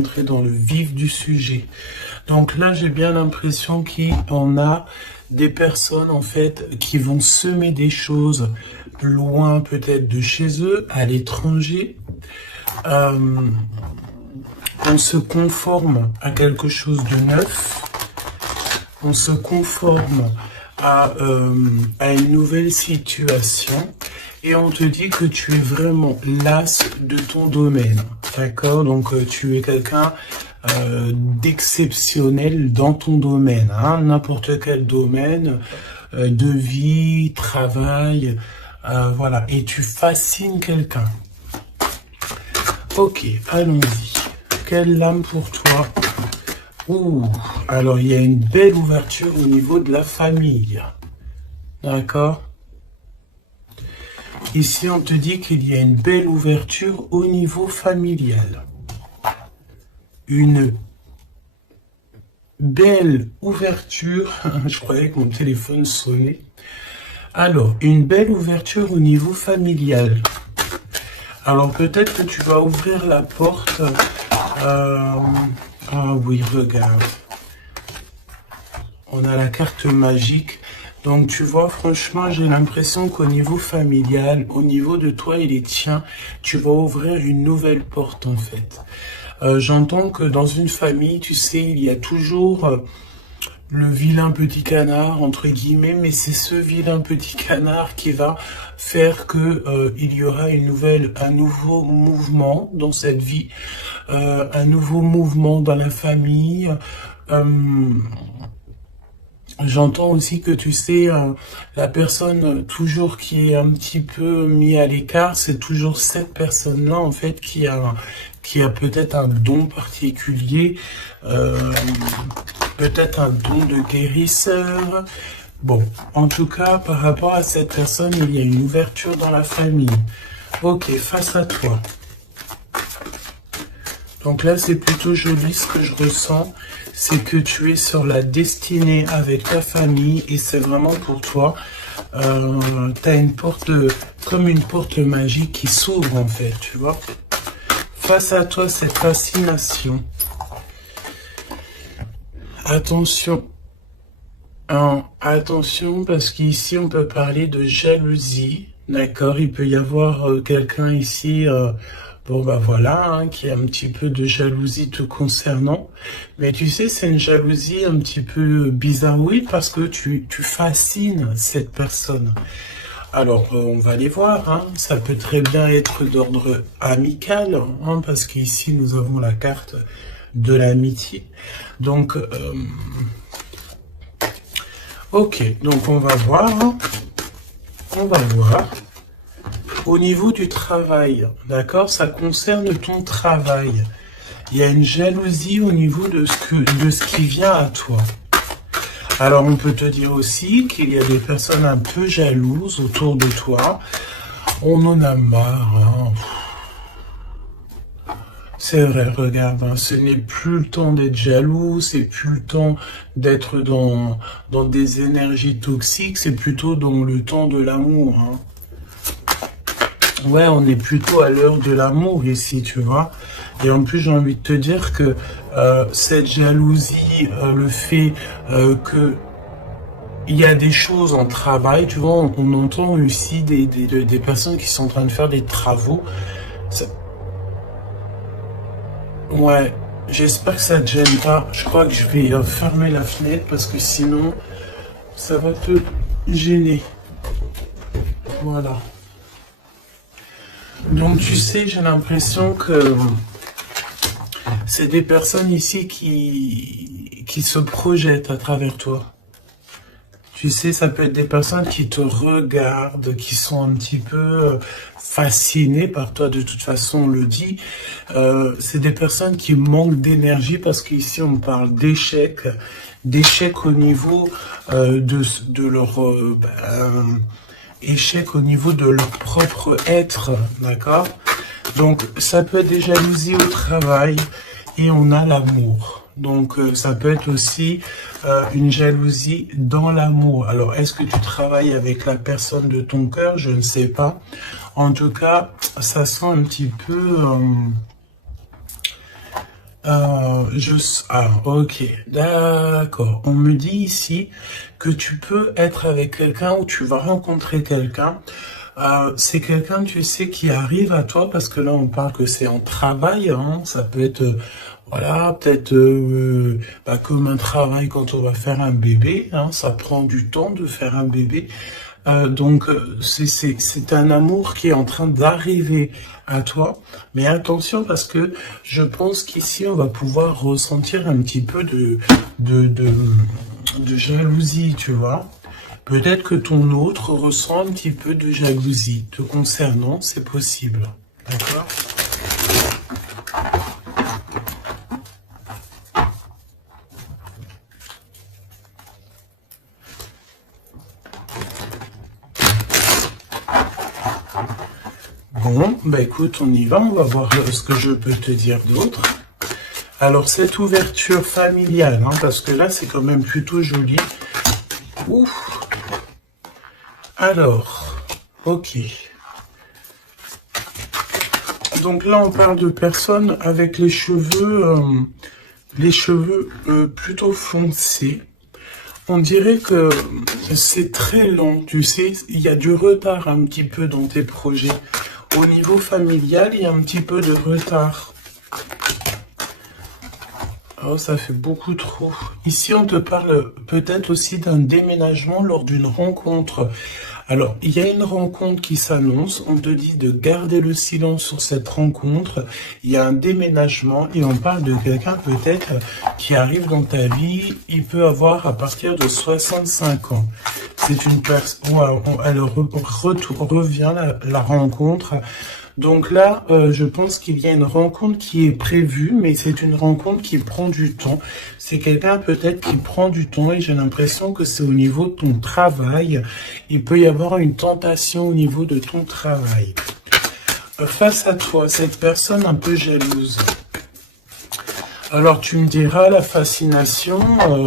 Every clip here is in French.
entrer dans le vif du sujet. Donc là, j'ai bien l'impression qu'on a des personnes en fait qui vont semer des choses loin peut-être de chez eux, à l'étranger. On se conforme à quelque chose de neuf. On se conforme à une nouvelle situation. Et on te dit que tu es vraiment l'as de ton domaine. D'accord? Donc tu es quelqu'un d'exceptionnel dans ton domaine, hein, n'importe quel domaine de vie, travail, voilà, et tu fascines quelqu'un. Ok, allons-y. Quelle lame pour toi? Ouh, alors il y a une belle ouverture au niveau de la famille. D'accord? Ici, on te dit qu'il y a une belle ouverture au niveau familial. Une belle ouverture. Je croyais que mon téléphone sonnait. Alors, une belle ouverture au niveau familial. Alors, peut-être que tu vas ouvrir la porte. Ah oui, regarde. On a la carte magique. Donc, tu vois, franchement, j'ai l'impression qu'au niveau familial, au niveau de toi et les tiens, tu vas ouvrir une nouvelle porte, en fait. J'entends que dans une famille, tu sais, il y a toujours le vilain petit canard, entre guillemets, mais c'est ce vilain petit canard qui va faire que il y aura un nouveau mouvement dans cette vie, un nouveau mouvement dans la famille. J'entends aussi que tu sais, la personne toujours qui est un petit peu mis à l'écart, c'est toujours cette personne-là en fait qui a peut-être un don particulier, peut-être un don de guérisseur. Bon, en tout cas, par rapport à cette personne, il y a une ouverture dans la famille. Ok, face à toi. Donc là, c'est plutôt joli ce que je ressens. C'est que tu es sur la destinée avec ta famille et c'est vraiment pour toi. Tu as une porte, comme une porte magique qui s'ouvre en fait, tu vois. Face à toi, cette fascination. Attention. Attention, parce qu'ici, on peut parler de jalousie. D'accord, il peut y avoir quelqu'un ici... bon, bah voilà, hein, qui a un petit peu de jalousie te concernant. Mais tu sais, c'est une jalousie un petit peu bizarroïde parce que tu fascines cette personne. Alors, on va les voir. Hein. Ça peut très bien être d'ordre amical, hein, parce qu'ici, nous avons la carte de l'amitié. Donc, ok, donc on va voir. On va voir. Au niveau du travail, d'accord, ça concerne ton travail. Il y a une jalousie au niveau de ce qui vient à toi. Alors, on peut te dire aussi qu'il y a des personnes un peu jalouses autour de toi. On en a marre. Hein. C'est vrai, regarde, hein, ce n'est plus le temps d'être jaloux, c'est plus le temps d'être dans des énergies toxiques, c'est plutôt dans le temps de l'amour. Hein. Ouais, on est plutôt à l'heure de l'amour ici, tu vois. Et en plus, j'ai envie de te dire que cette jalousie, le fait que il y a des choses en travail, tu vois, on entend aussi des personnes qui sont en train de faire des travaux. Ça... Ouais, j'espère que ça te gêne pas. Je crois que je vais fermer la fenêtre parce que sinon, ça va te gêner. Voilà. Donc tu sais, j'ai l'impression que c'est des personnes ici qui se projettent à travers toi. Tu sais, ça peut être des personnes qui te regardent, qui sont un petit peu fascinées par toi, de toute façon on le dit. C'est des personnes qui manquent d'énergie parce qu'ici on parle d'échec au niveau de leur... échec au niveau de leur propre être, d'accord? Donc, ça peut être des jalousies au travail et on a l'amour. Donc, ça peut être aussi une jalousie dans l'amour. Alors, est-ce que tu travailles avec la personne de ton cœur? Je ne sais pas. En tout cas, ça sent un petit peu... Ok, d'accord. On me dit ici que tu peux être avec quelqu'un ou tu vas rencontrer quelqu'un. C'est quelqu'un, tu sais, qui arrive à toi parce que là, on parle que c'est en travail, hein. Ça peut être, voilà, peut-être comme un travail quand on va faire un bébé, hein. Ça prend du temps de faire un bébé. C'est un amour qui est en train d'arriver à toi. Mais attention parce que je pense qu'ici, on va pouvoir ressentir un petit peu de, de, de jalousie, tu vois. Peut-être que ton autre ressent un petit peu de jalousie te concernant, c'est possible. D'accord? Bon, bah écoute, on y va, on va voir ce que je peux te dire d'autre. Alors, cette ouverture familiale, hein, parce que là, c'est quand même plutôt joli. Ouf. Alors, ok. Donc là, on parle de personnes avec les cheveux plutôt foncés. On dirait que c'est très lent, tu sais, il y a du retard un petit peu dans tes projets. Au niveau familial, il y a un petit peu de retard. Oh, ça fait beaucoup trop. Ici, on te parle peut-être aussi d'un déménagement lors d'une rencontre. Alors, il y a une rencontre qui s'annonce. On te dit de garder le silence sur cette rencontre. Il y a un déménagement et on parle de quelqu'un peut-être qui arrive dans ta vie. Il peut avoir à partir de 65 ans. C'est une personne. Elle revient la rencontre. Donc là, je pense qu'il y a une rencontre qui est prévue, mais c'est une rencontre qui prend du temps. C'est quelqu'un peut-être qui prend du temps et j'ai l'impression que c'est au niveau de ton travail. Il peut y avoir une tentation au niveau de ton travail. Face à toi, cette personne un peu jalouse. Alors tu me diras, la fascination,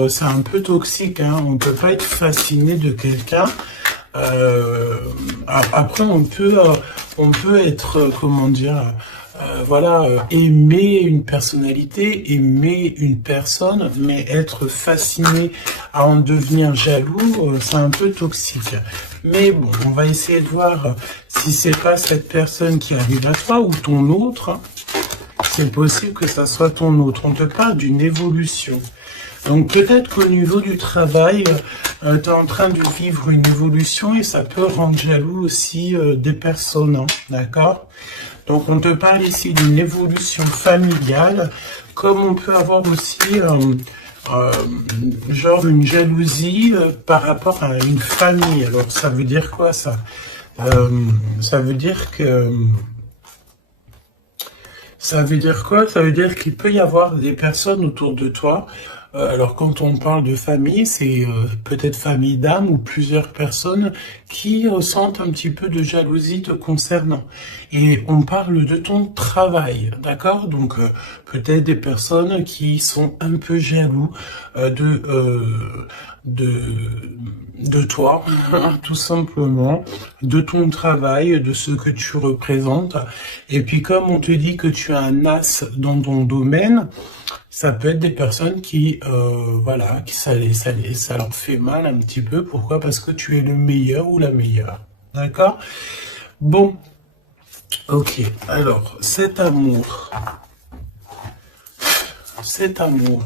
c'est un peu toxique, hein. On ne peut pas être fasciné de quelqu'un. Après, on peut être, comment dire, aimer une personnalité, aimer une personne, mais être fasciné à en devenir jaloux, c'est un peu toxique. Mais bon, on va essayer de voir si c'est pas cette personne qui arrive à toi ou ton autre. C'est possible que ça soit ton autre. On te parle d'une évolution. Donc peut-être qu'au niveau du travail, tu es en train de vivre une évolution et ça peut rendre jaloux aussi des personnes, hein, d'accord? Donc on te parle ici d'une évolution familiale, comme on peut avoir aussi genre une jalousie par rapport à une famille. Alors ça veut dire quoi ça? Ça veut dire que... Ça veut dire quoi? Ça veut dire qu'il peut y avoir des personnes autour de toi. Alors quand on parle de famille, c'est peut-être famille d'âme ou plusieurs personnes qui ressentent un petit peu de jalousie te concernant. Et on parle de ton travail, d'accord? Donc peut-être des personnes qui sont un peu jaloux de toi, tout simplement, de ton travail, de ce que tu représentes. Et puis comme on te dit que tu as un as dans ton domaine, ça peut être des personnes qui, ça leur fait mal un petit peu. Pourquoi? Parce que tu es le meilleur ou la meilleure. D'accord? Bon, ok. Alors, cet amour,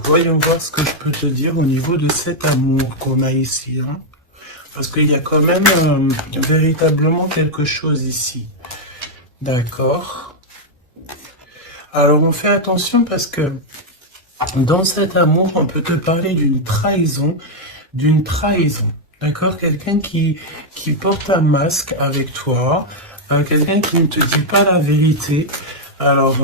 voyons voir ce que je peux te dire au niveau de cet amour qu'on a ici, hein. Parce qu'il y a quand même véritablement quelque chose ici. D'accord. Alors, on fait attention parce que dans cet amour, on peut te parler d'une trahison, d'accord? Quelqu'un qui porte un masque avec toi, quelqu'un qui ne te dit pas la vérité. Alors,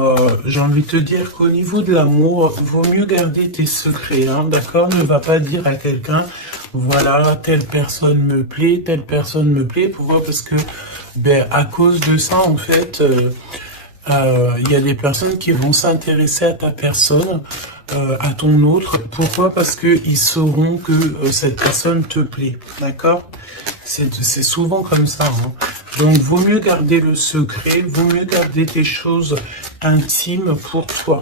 j'ai envie de te dire qu'au niveau de l'amour, vaut mieux garder tes secrets, hein, d'accord? Ne va pas dire à quelqu'un, voilà, telle personne me plaît, telle personne me plaît. Pourquoi? Parce que, à cause de ça, en fait, il y a des personnes qui vont s'intéresser à ta personne, à ton autre. Pourquoi? Parce que ils sauront que cette personne te plaît, d'accord? C'est souvent comme ça, hein. Donc, vaut mieux garder le secret, vaut mieux garder tes choses intimes pour toi.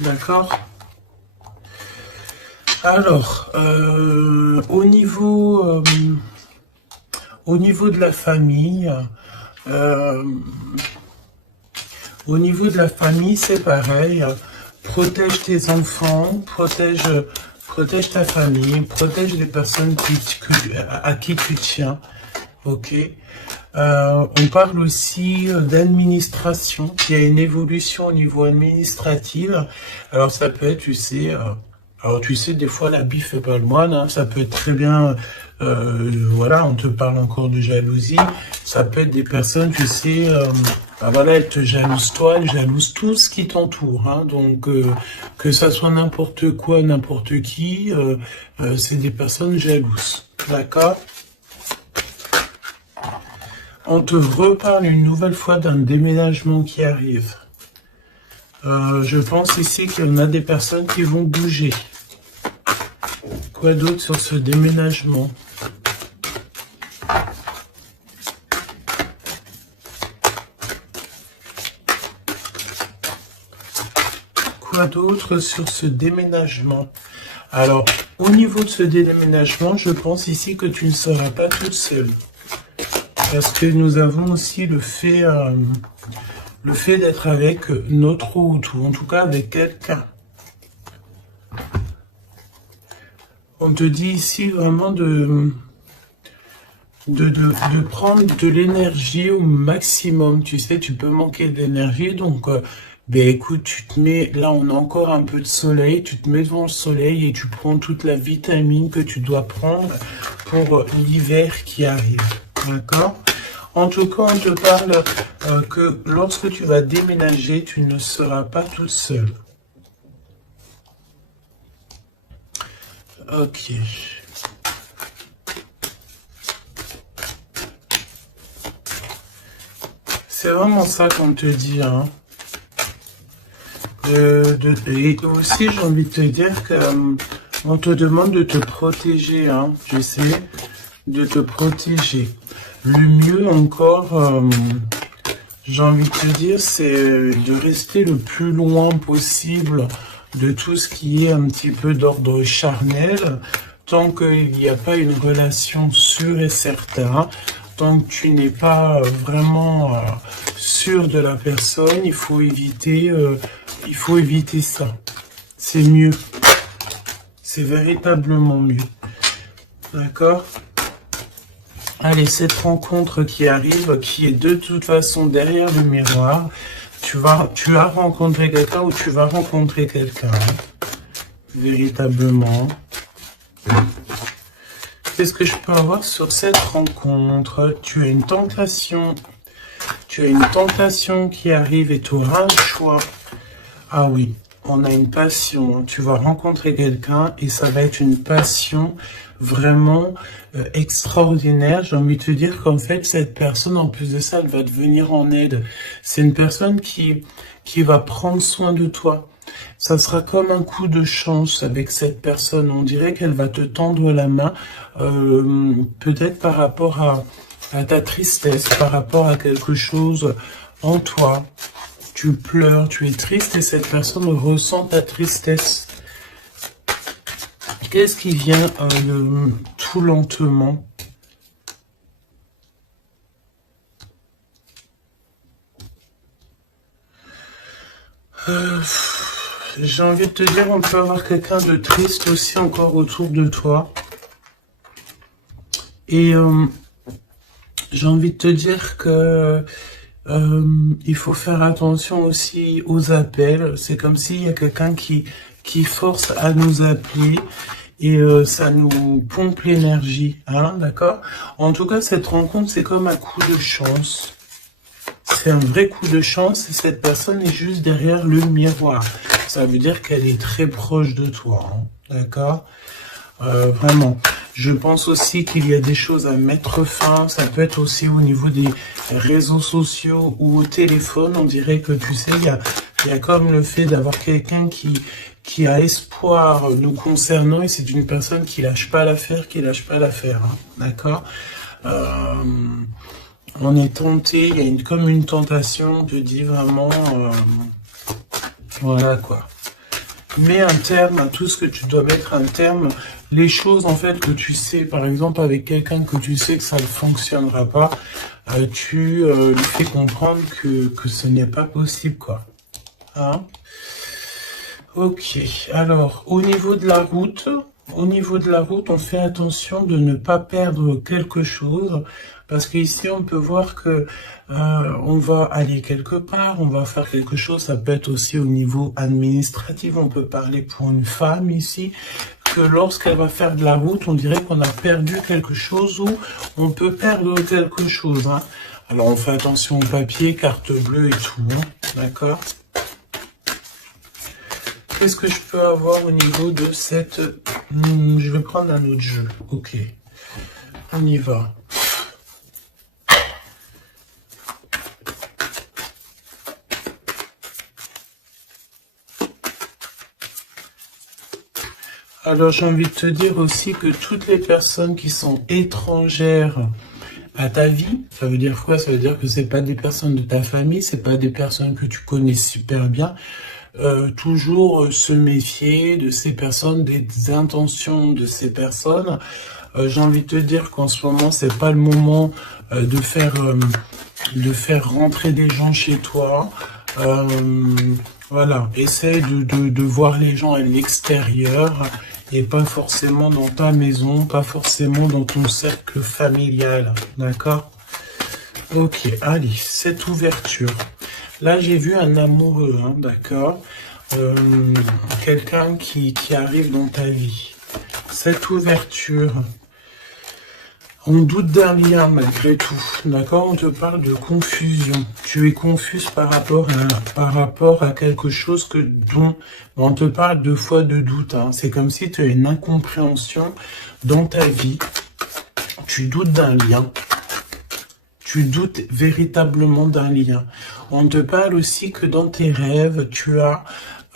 D'accord? Alors, au niveau de la famille, euh, c'est pareil. Protège tes enfants, protège ta famille, protège les personnes à qui tu tiens. Ok. On parle aussi d'administration. Il y a une évolution au niveau administratif. Alors ça peut être, tu sais, des fois l'habit fait pas le moine. Hein. Ça peut être très bien, voilà, on te parle encore de jalousie. Ça peut être des personnes, tu sais, voilà, elles te jalousent toi, elles jalousent tout ce qui t'entoure. Hein. Donc que ça soit n'importe quoi, n'importe qui, c'est des personnes jalouses. D'accord? On te reparle une nouvelle fois d'un déménagement qui arrive. Je pense ici qu'il y en a des personnes qui vont bouger. Quoi d'autre sur ce déménagement? Quoi d'autre sur ce déménagement? Alors, au niveau de ce déménagement, je pense ici que tu ne seras pas toute seule. Parce que nous avons aussi le fait d'être avec notre hôte, ou en tout cas avec quelqu'un. On te dit ici vraiment de prendre de l'énergie au maximum. Tu sais, tu peux manquer d'énergie, donc ben écoute, tu te mets, là on a encore un peu de soleil, tu te mets devant le soleil et tu prends toute la vitamine que tu dois prendre pour l'hiver qui arrive. D'accord? En tout cas, on te parle que lorsque tu vas déménager, tu ne seras pas toute seule. Ok. C'est vraiment ça qu'on te dit, hein. Et aussi, j'ai envie de te dire que on te demande de te protéger, hein, tu sais, de te protéger. Le mieux encore, j'ai envie de te dire, c'est de rester le plus loin possible de tout ce qui est un petit peu d'ordre charnel, tant qu'il n'y a pas une relation sûre et certaine, tant que tu n'es pas vraiment sûr de la personne, il faut éviter ça. C'est mieux. C'est véritablement mieux. D'accord? Allez, cette rencontre qui arrive, qui est de toute façon derrière le miroir, tu as rencontré quelqu'un ou tu vas rencontrer quelqu'un. Hein, véritablement. Qu'est-ce que je peux avoir sur cette rencontre? Tu as une tentation. Tu as une tentation qui arrive et tu auras un choix. Ah oui, on a une passion. Tu vas rencontrer quelqu'un et ça va être une passion vraiment extraordinaire. J'ai envie de te dire qu'en fait, cette personne, en plus de ça, elle va te venir en aide. C'est une personne qui va prendre soin de toi. Ça sera comme un coup de chance avec cette personne. On dirait qu'elle va te tendre la main, peut-être par rapport à ta tristesse, par rapport à quelque chose en toi. Tu pleures, tu es triste et cette personne ressent ta tristesse. Qu'est-ce qui vient tout lentement? J'ai envie de te dire, on peut avoir quelqu'un de triste aussi encore autour de toi. Et j'ai envie de te dire que il faut faire attention aussi aux appels. C'est comme s'il y a quelqu'un qui force à nous appeler et ça nous pompe l'énergie, hein, d'accord? En tout cas, cette rencontre, c'est comme un coup de chance. C'est un vrai coup de chance et cette personne est juste derrière le miroir. Ça veut dire qu'elle est très proche de toi, hein, d'accord? Vraiment. Je pense aussi qu'il y a des choses à mettre fin. Ça peut être aussi au niveau des réseaux sociaux ou au téléphone. On dirait que, tu sais, il y a comme le fait d'avoir quelqu'un qui a espoir nous concernant et c'est une personne qui lâche pas l'affaire, hein, d'accord? On est tenté, il y a comme une tentation, je dis vraiment, voilà quoi. mets un terme à tout ce que tu dois mettre un terme. Les choses, en fait, que tu sais, par exemple, avec quelqu'un que tu sais que ça ne fonctionnera pas, tu lui fais comprendre que ce n'est pas possible, quoi. Hein? Ok, alors, au niveau de la route, on fait attention de ne pas perdre quelque chose, parce qu'ici, on peut voir que on va aller quelque part, on va faire quelque chose, ça peut être aussi au niveau administratif, on peut parler pour une femme ici, que lorsqu'elle va faire de la route, on dirait qu'on a perdu quelque chose ou on peut perdre quelque chose. Hein. Alors, on fait attention au papier, carte bleue et tout, hein, d'accord? Qu'est-ce que je peux avoir au niveau de cette... je vais prendre un autre jeu. Ok. On y va. Alors, j'ai envie de te dire aussi que toutes les personnes qui sont étrangères à ta vie, ça veut dire quoi? Ça veut dire que c'est pas des personnes de ta famille, c'est pas des personnes que tu connais super bien. Toujours se méfier de ces personnes, des intentions de ces personnes. J'ai envie de te dire qu'en ce moment, c'est pas le moment de faire rentrer des gens chez toi. Voilà, essaie de voir les gens à l'extérieur et pas forcément dans ta maison, pas forcément dans ton cercle familial, d'accord? Ok, allez, cette ouverture. Là, j'ai vu un amoureux, hein, d'accord? Quelqu'un qui arrive dans ta vie. Cette ouverture, on doute d'un lien malgré tout, d'accord? On te parle de confusion. Tu es confuse par rapport à quelque chose dont on te parle deux fois de doute. Hein. C'est comme si tu as une incompréhension dans ta vie. Tu doutes d'un lien. Tu doutes véritablement d'un lien. On te parle aussi que dans tes rêves, tu as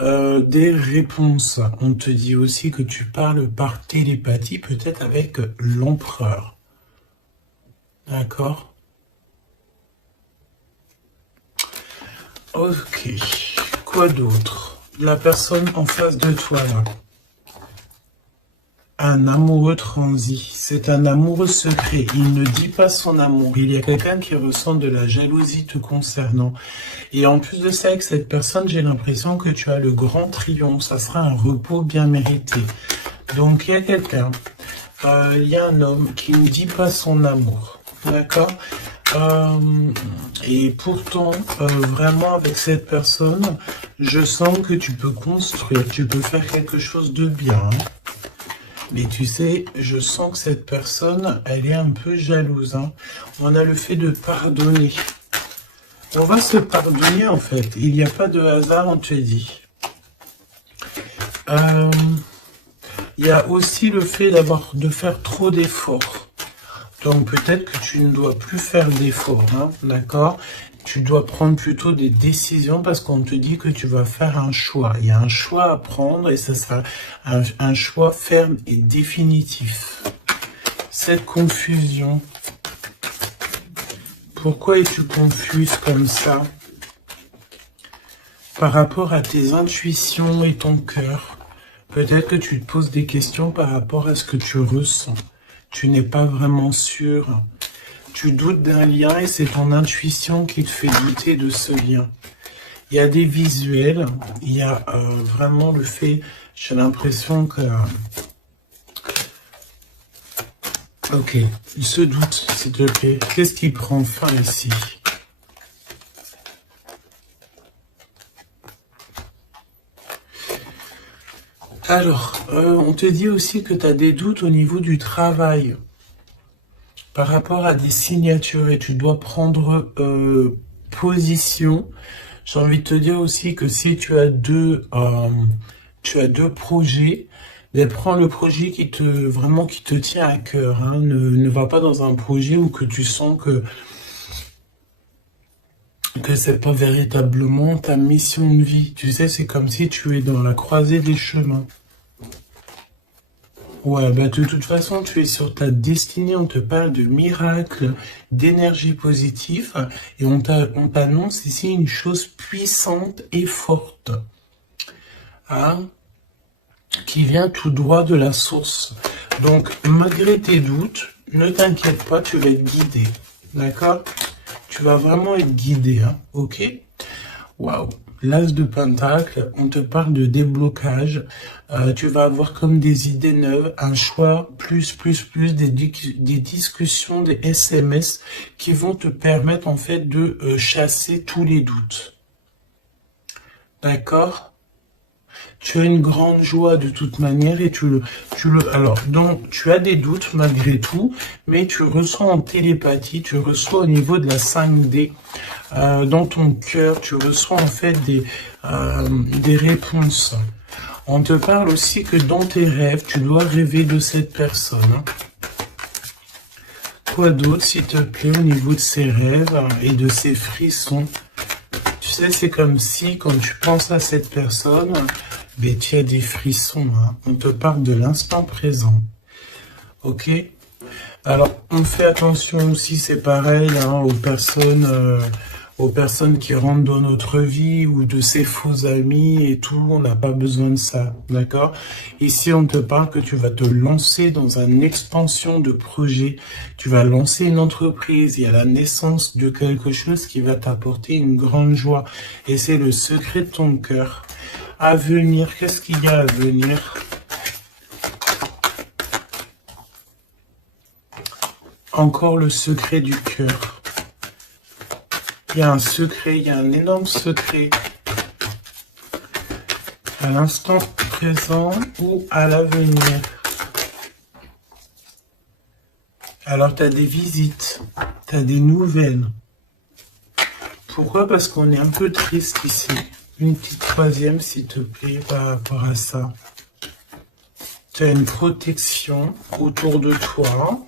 des réponses. On te dit aussi que tu parles par télépathie, peut-être avec l'empereur. D'accord? Ok. Quoi d'autre? La personne en face de toi, là. Un amoureux transi, c'est un amoureux secret, il ne dit pas son amour, il y a quelqu'un qui ressent de la jalousie te concernant. Et en plus de ça, avec cette personne, j'ai l'impression que tu as le grand triomphe, ça sera un repos bien mérité. Donc il y a quelqu'un, il y a un homme qui ne dit pas son amour, d'accord? Et pourtant, vraiment avec cette personne, je sens que tu peux construire, tu peux faire quelque chose de bien, hein. Mais tu sais, je sens que cette personne, elle est un peu jalouse. Hein. On a le fait de pardonner. On va se pardonner en fait. Il n'y a pas de hasard, on te dit. Il y a aussi le fait de faire trop d'efforts. Donc peut-être que tu ne dois plus faire d'efforts, hein, d'accord? Tu dois prendre plutôt des décisions parce qu'on te dit que tu vas faire un choix. Il y a un choix à prendre et ce sera un choix ferme et définitif. Cette confusion, pourquoi es-tu confuse comme ça? Par rapport à tes intuitions et ton cœur, peut-être que tu te poses des questions par rapport à ce que tu ressens. Tu n'es pas vraiment sûr. Tu doutes d'un lien et c'est ton intuition qui te fait douter de ce lien. Il y a des visuels, il y a vraiment le fait, j'ai l'impression que... Ok, il se doute, s'il te plaît. Qu'est-ce qui prend fin ici? Alors, on te dit aussi que tu as des doutes au niveau du travail. Par rapport à des signatures et tu dois prendre position. J'ai envie de te dire aussi que si tu as deux projets, mais prends le projet qui te tient à cœur. Hein. Ne va pas dans un projet où que tu sens que c'est pas véritablement ta mission de vie. Tu sais, c'est comme si tu es dans la croisée des chemins. Ouais, bah de toute façon, tu es sur ta destinée, on te parle de miracles, d'énergie positive, et on t'annonce ici une chose puissante et forte. Hein? qui vient tout droit de la source. Donc, malgré tes doutes, ne t'inquiète pas, tu vas être guidé. D'accord? Tu vas vraiment être guidé, hein, ok? Waouh! L'As de Pentacle, on te parle de déblocage. Tu vas avoir comme des idées neuves, un choix, plus, des discussions, des SMS qui vont te permettre en fait de chasser tous les doutes. D'accord? Tu as une grande joie de toute manière et alors, donc, tu as des doutes malgré tout, mais tu ressens en télépathie, tu reçois au niveau de la 5D, dans ton cœur, tu reçois en fait des réponses. On te parle aussi que dans tes rêves, tu dois rêver de cette personne. Hein. Quoi d'autre, s'il te plaît, au niveau de ces rêves et de ces frissons? Tu sais, c'est comme si, quand tu penses à cette personne, ben, tu as des frissons. Hein. On te parle de l'instant présent. Ok? Alors, on fait attention aussi, c'est pareil, hein, aux personnes qui rentrent dans notre vie ou de ses faux amis et tout. On n'a pas besoin de ça. D'accord? Ici, on te parle que tu vas te lancer dans une expansion de projet. Tu vas lancer une entreprise. Il y a la naissance de quelque chose qui va t'apporter une grande joie. Et c'est le secret de ton cœur. À venir, qu'est-ce qu'il y a à venir? Encore le secret du cœur. Il y a un secret, il y a un énorme secret. À l'instant présent ou à l'avenir. Alors, tu as des visites, tu as des nouvelles. Pourquoi? Parce qu'on est un peu triste ici. Une petite troisième, s'il te plaît, par rapport à ça. Tu as une protection autour de toi.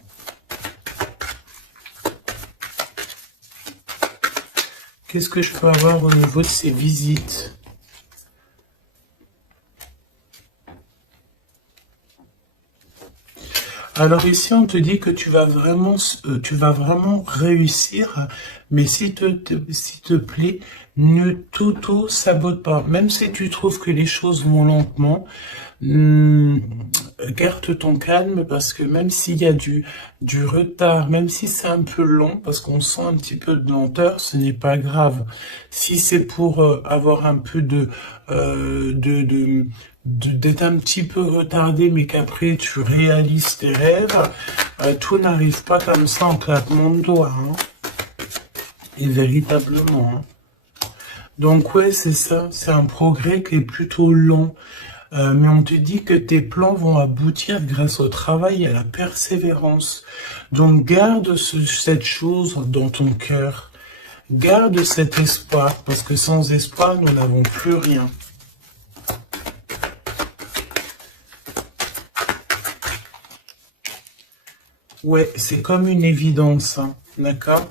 Qu'est-ce que je peux avoir au niveau de ces visites? Alors ici, on te dit que tu vas vraiment réussir, mais s'il te plaît, ne t'auto-sabote pas. Même si tu trouves que les choses vont lentement, garde ton calme parce que même s'il y a du retard, même si c'est un peu long, parce qu'on sent un petit peu de lenteur, ce n'est pas grave. Si c'est pour avoir un peu d'être un petit peu retardé, mais qu'après tu réalises tes rêves, tout n'arrive pas comme ça en claquement de doigts. Hein. Et véritablement. Hein. Donc ouais, c'est ça, c'est un progrès qui est plutôt lent. Mais on te dit que tes plans vont aboutir grâce au travail et à la persévérance. Donc garde cette chose dans ton cœur. Garde cet espoir, parce que sans espoir, nous n'avons plus rien. Ouais, c'est comme une évidence, hein, d'accord?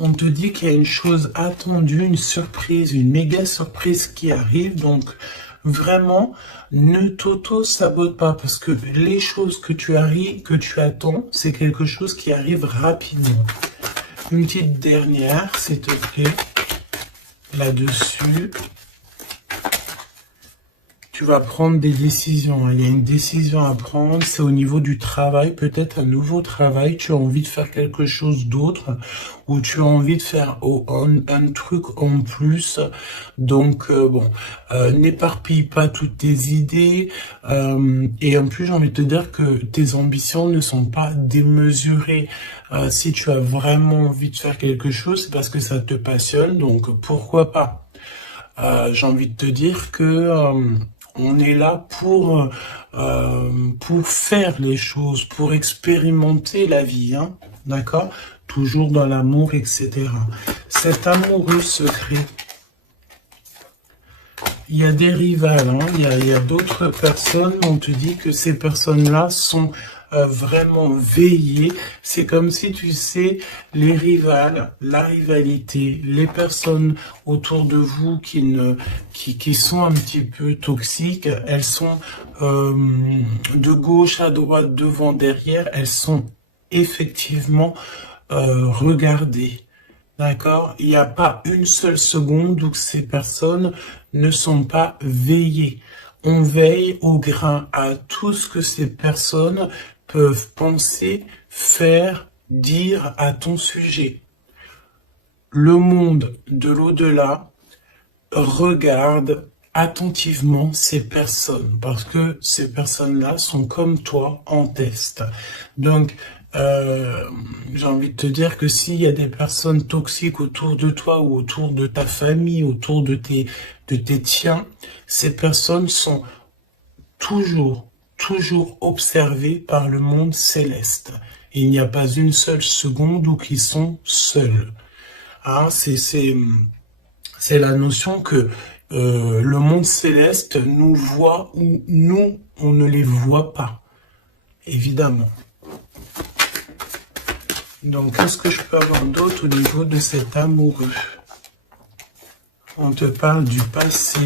On te dit qu'il y a une chose attendue, une surprise, une méga surprise qui arrive. Donc, vraiment, ne t'auto-sabote pas parce que les choses que tu attends, c'est quelque chose qui arrive rapidement. Une petite dernière, s'il te plaît, là-dessus. Tu vas prendre des décisions. Il y a une décision à prendre. C'est au niveau du travail, peut-être un nouveau travail. Tu as envie de faire quelque chose d'autre ou tu as envie de faire un truc en plus. Donc, n'éparpille pas toutes tes idées. Et en plus, j'ai envie de te dire que tes ambitions ne sont pas démesurées. Si tu as vraiment envie de faire quelque chose, c'est parce que ça te passionne. Donc, pourquoi pas? J'ai envie de te dire que on est là pour faire les choses, pour expérimenter la vie, hein, d'accord? Toujours dans l'amour, etc. Cet amoureux secret, il y a des rivales, hein, il y a d'autres personnes, on te dit que ces personnes-là sont vraiment veillées. C'est comme si, tu sais, les rivales, la rivalité, les personnes autour de vous qui sont un petit peu toxiques, elles sont de gauche à droite, devant, derrière, elles sont effectivement regardées. D'accord? Il n'y a pas une seule seconde où ces personnes ne sont pas veillées. On veille au grain à tout ce que ces personnes peuvent penser, faire, dire à ton sujet. Le monde de l'au-delà regarde attentivement ces personnes parce que ces personnes-là sont comme toi en test. Donc, j'ai envie de te dire que s'il y a des personnes toxiques autour de toi ou autour de ta famille, autour de tes tiens, ces personnes sont toujours observées par le monde céleste. Il n'y a pas une seule seconde où ils sont seuls. Hein, c'est la notion que le monde céleste nous voit ou nous, on ne les voit pas, évidemment. Donc, qu'est-ce que je peux avoir d'autre au niveau de cet amoureux? On te parle du passé.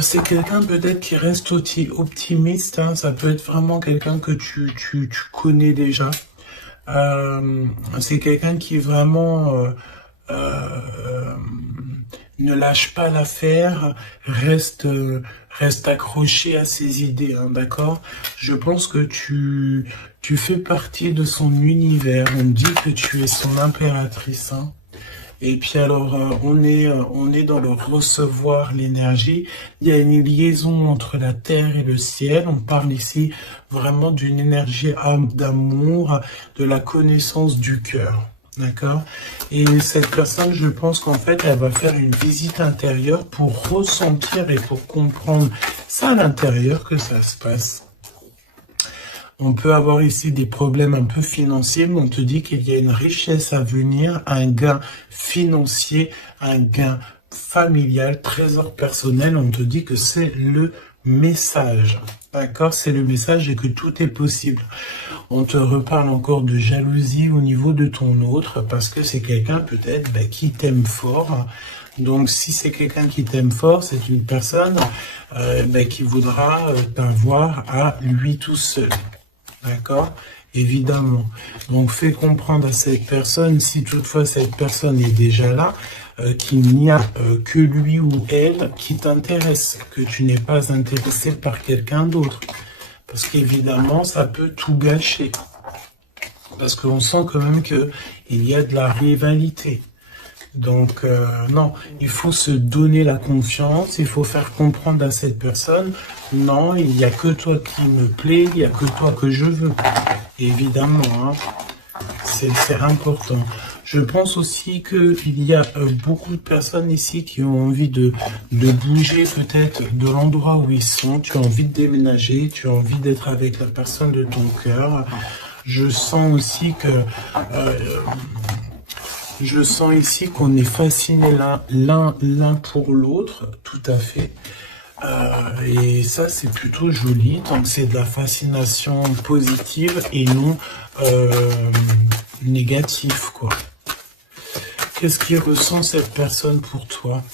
C'est quelqu'un peut-être qui reste optimiste. Hein, ça peut être vraiment quelqu'un que tu connais déjà. C'est quelqu'un qui vraiment ne lâche pas l'affaire, reste accroché à ses idées, hein, d'accord? Je pense que tu fais partie de son univers. On dit que tu es son impératrice, hein. Et puis alors, on est dans le recevoir l'énergie. Il y a une liaison entre la terre et le ciel. On parle ici vraiment d'une énergie d'amour, de la connaissance du cœur. D'accord? Et cette personne, je pense qu'en fait, elle va faire une visite intérieure pour ressentir et pour comprendre ça à l'intérieur que ça se passe. On peut avoir ici des problèmes un peu financiers, mais on te dit qu'il y a une richesse à venir, un gain financier, un gain familial, trésor personnel. On te dit que c'est le message. D'accord? C'est le message et que tout est possible. On te reparle encore de jalousie au niveau de ton autre, parce que c'est quelqu'un peut-être qui t'aime fort. Donc, si c'est quelqu'un qui t'aime fort, c'est une personne qui voudra t'avoir à lui tout seul. D'accord? Évidemment. Donc, fais comprendre à cette personne, si toutefois cette personne est déjà là, qu'il n'y a que lui ou elle qui t'intéresse, que tu n'es pas intéressé par quelqu'un d'autre. Parce qu'évidemment, ça peut tout gâcher. Parce qu'on sent quand même qu'il y a de la rivalité. Donc, non, il faut se donner la confiance, il faut faire comprendre à cette personne, non, il n'y a que toi qui me plaît, il n'y a que toi que je veux. Évidemment, hein, c'est important. Je pense aussi qu'il y a beaucoup de personnes ici qui ont envie de bouger peut-être de l'endroit où ils sont. Tu as envie de déménager, tu as envie d'être avec la personne de ton cœur. Je sens aussi que... je sens ici qu'on est fascinés l'un pour l'autre, tout à fait. Et ça, c'est plutôt joli. Donc, c'est de la fascination positive et non négative, quoi. Qu'est-ce qui ressent cette personne pour toi?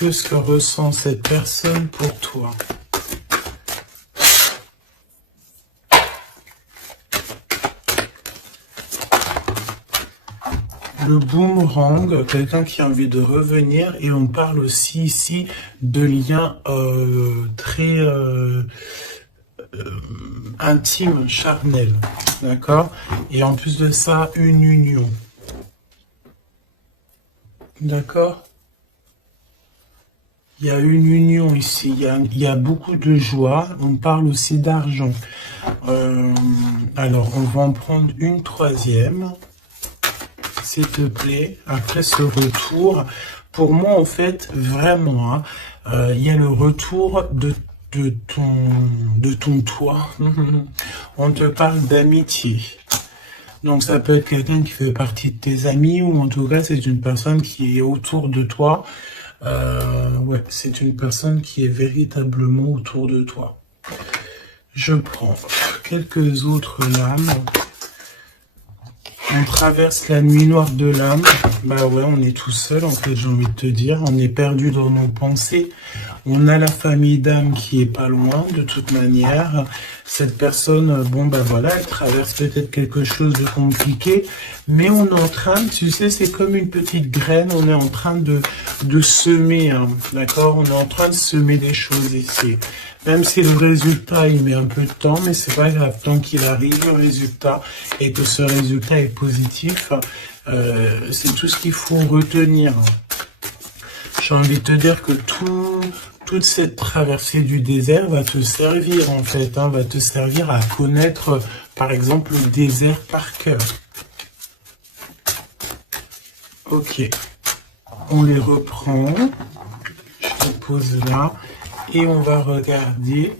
Qu'est-ce que ressent cette personne pour toi? Le boomerang, quelqu'un qui a envie de revenir, et on parle aussi ici de liens très intimes, charnels, d'accord? Et en plus de ça, une union, d'accord? Il y a une union ici, il y a beaucoup de joie, on parle aussi d'argent. Alors, on va en prendre une troisième. S'il te plaît, après ce retour, pour moi, en fait, vraiment, hein, il y a le retour de ton toi. On te parle d'amitié. Donc, ça peut être quelqu'un qui fait partie de tes amis, ou en tout cas, c'est une personne qui est autour de toi. Ouais, c'est une personne qui est véritablement autour de toi. Je prends quelques autres lames. On traverse la nuit noire de l'âme. Bah ouais, on est tout seul, en fait, j'ai envie de te dire. On est perdu dans nos pensées. On a la famille d'âme qui est pas loin, de toute manière. Cette personne, bon ben voilà, elle traverse peut-être quelque chose de compliqué, mais on est en train, tu sais, c'est comme une petite graine, on est en train de semer, hein, d'accord? On est en train de semer des choses ici. Même si le résultat, il met un peu de temps, mais c'est pas grave, tant qu'il arrive, le résultat, et que ce résultat est positif, c'est tout ce qu'il faut retenir. J'ai envie de te dire que toute cette traversée du désert va te servir en fait, hein, va te servir à connaître par exemple le désert par cœur. Ok, on les reprend, je te pose là et on va regarder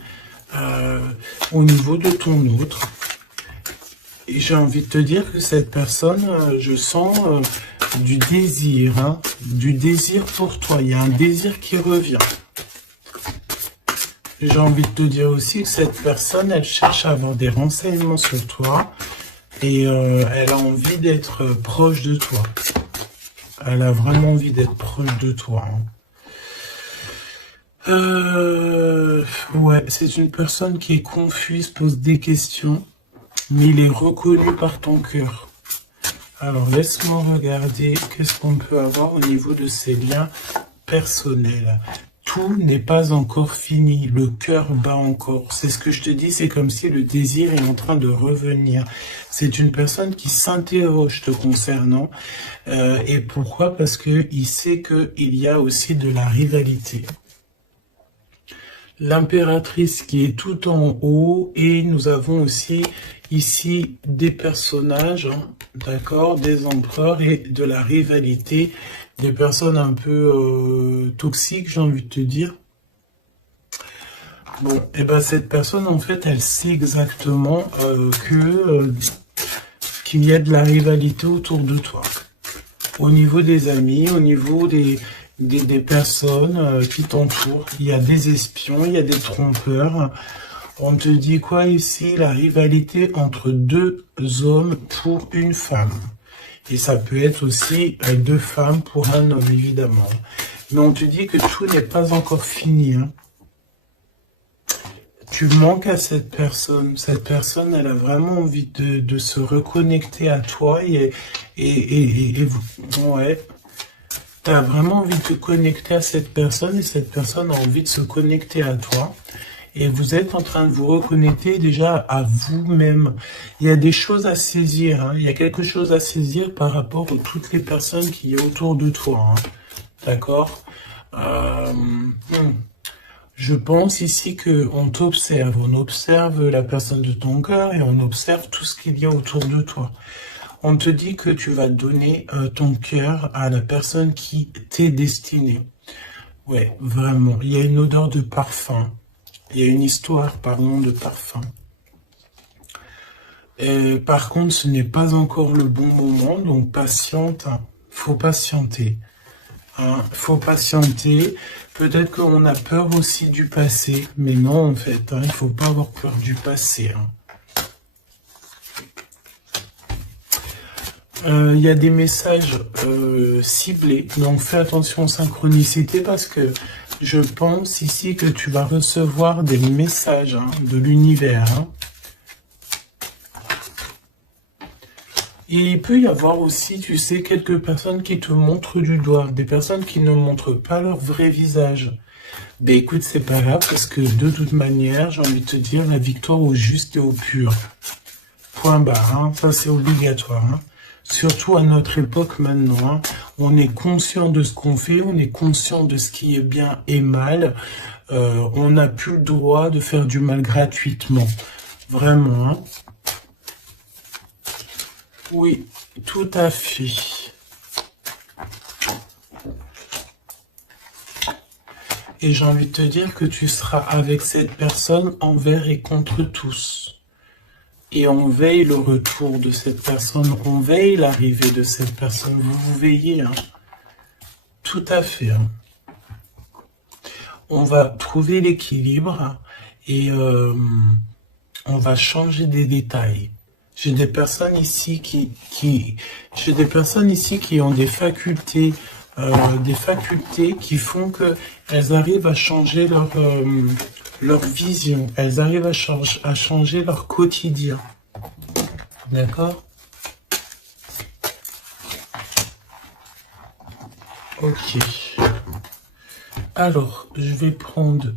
au niveau de ton autre. Et j'ai envie de te dire que cette personne, je sens du désir, hein, du désir pour toi, il y a un désir qui revient. J'ai envie de te dire aussi que cette personne, elle cherche à avoir des renseignements sur toi et elle a envie d'être proche de toi. Elle a vraiment envie d'être proche de toi. Hein. Ouais, c'est une personne qui est confuse, pose des questions, mais il est reconnu par ton cœur. Alors, laisse-moi regarder qu'est-ce qu'on peut avoir au niveau de ces liens personnels. Tout n'est pas encore fini, le cœur bat encore. C'est ce que je te dis, c'est comme si le désir est en train de revenir. C'est une personne qui s'interroge te concernant. Et pourquoi? Parce qu'il sait qu'il y a aussi de la rivalité. L'impératrice qui est tout en haut, et nous avons aussi ici des personnages, hein, d'accord, des empereurs et de la rivalité, des personnes un peu toxiques, j'ai envie de te dire. Bon, et ben cette personne, en fait, elle sait exactement qu'il y a de la rivalité autour de toi. Au niveau des amis, au niveau des personnes qui t'entourent, il y a des espions, il y a des trompeurs. On te dit quoi ici? La rivalité entre deux hommes pour une femme. Et ça peut être aussi deux femmes pour un homme, évidemment. Mais on te dit que tout n'est pas encore fini. Hein. Tu manques à cette personne. Cette personne, elle a vraiment envie de se reconnecter à toi. Ouais, tu as vraiment envie de te connecter à cette personne et cette personne a envie de se connecter à toi. Et vous êtes en train de vous reconnecter déjà à vous-même. Il y a des choses à saisir. Hein. Il y a quelque chose à saisir par rapport à toutes les personnes qui y a autour de toi. Hein. D'accord. Je pense ici qu'on t'observe. On observe la personne de ton cœur et on observe tout ce qu'il y a autour de toi. On te dit que tu vas donner ton cœur à la personne qui t'est destinée. Ouais, vraiment. Il y a une odeur de parfum. Il y a une histoire, pardon, de parfum. Par contre, ce n'est pas encore le bon moment, donc patiente. Hein. Faut patienter. Hein. Faut patienter. Peut-être qu'on a peur aussi du passé, mais non, en fait. Hein, il faut pas avoir peur du passé. Hein. Il y a des messages ciblés, donc fais attention aux synchronicités parce que je pense ici que tu vas recevoir des messages hein, de l'univers. Hein. Et il peut y avoir aussi, tu sais, quelques personnes qui te montrent du doigt, des personnes qui ne montrent pas leur vrai visage. Ben écoute, c'est pas grave parce que de toute manière, j'ai envie de te dire, la victoire au juste et au pur. Point barre, hein, ça c'est obligatoire. Hein. Surtout à notre époque maintenant, hein, on est conscient de ce qu'on fait, on est conscient de ce qui est bien et mal. On n'a plus le droit de faire du mal gratuitement. Vraiment. Hein. Oui, tout à fait. Et j'ai envie de te dire que tu seras avec cette personne envers et contre tous. Et on veille le retour de cette personne, on veille l'arrivée de cette personne. Vous veillez, hein. Tout à fait. Hein. On va trouver l'équilibre et on va changer des détails. J'ai des personnes ici qui ont des facultés des facultés qui font qu'elles arrivent à changer leur vision, elles arrivent à changer leur quotidien. D'accord? Ok. Alors, je vais prendre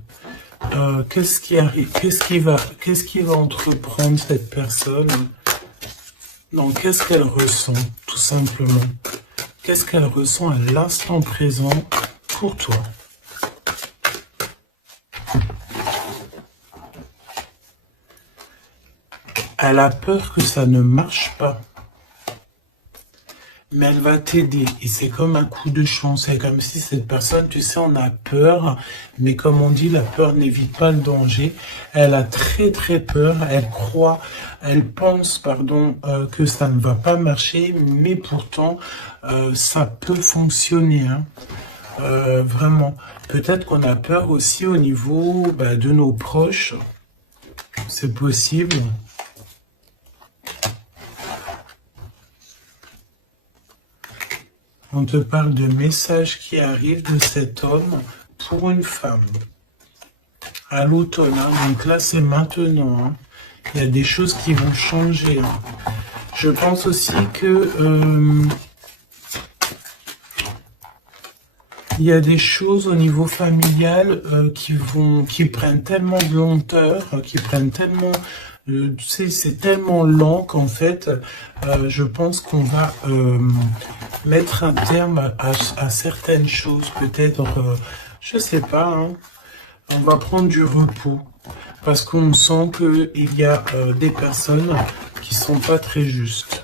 qu'est-ce qui arrive, qu'est-ce qui va entreprendre cette personne? Non, qu'est-ce qu'elle ressent, tout simplement? Qu'est-ce qu'elle ressent à l'instant présent pour toi? Elle a peur que ça ne marche pas. Mais elle va t'aider. Et c'est comme un coup de chance. C'est comme si cette personne, tu sais, on a peur. Mais comme on dit, la peur n'évite pas le danger. Elle a très très peur. Elle pense, pardon, que ça ne va pas marcher. Mais pourtant, ça peut fonctionner. Hein. Vraiment. Peut-être qu'on a peur aussi au niveau de nos proches. C'est possible. On te parle de messages qui arrivent de cet homme pour une femme. À l'automne, hein, donc là c'est maintenant. Hein. Il y a des choses qui vont changer. Hein. Je pense aussi que il y a des choses au niveau familial qui prennent tellement de lenteur, qui prennent tellement... tu sais, c'est tellement lent qu'en fait, je pense qu'on va mettre un terme à certaines choses. Peut-être, je sais pas, hein, on va prendre du repos. Parce qu'on sent qu'il y a des personnes qui sont pas très justes.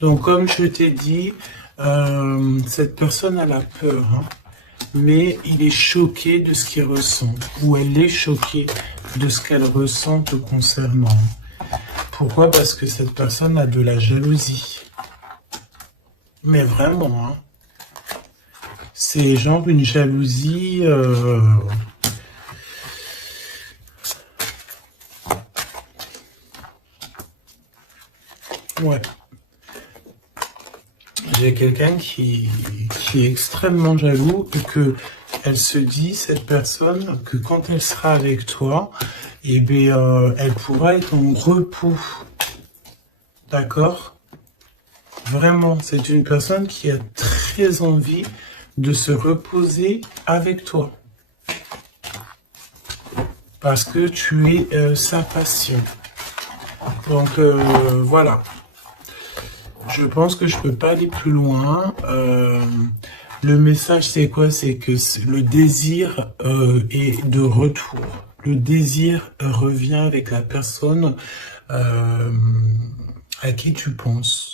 Donc, comme je t'ai dit, cette personne elle a peur. Hein. Mais il est choqué de ce qu'il ressent, ou elle est choquée de ce qu'elle ressent te concernant. Pourquoi? Parce que cette personne a de la jalousie. Mais vraiment, hein. C'est genre une jalousie... Ouais. J'ai quelqu'un qui est extrêmement jaloux et que elle se dit, cette personne, que quand elle sera avec toi, eh bien, elle pourra être en repos. D'accord? Vraiment, c'est une personne qui a très envie de se reposer avec toi. Parce que tu es sa passion. Donc, voilà. Je pense que je peux pas aller plus loin. Le message, c'est quoi? C'est que le désir est de retour. Le désir revient avec la personne à qui tu penses.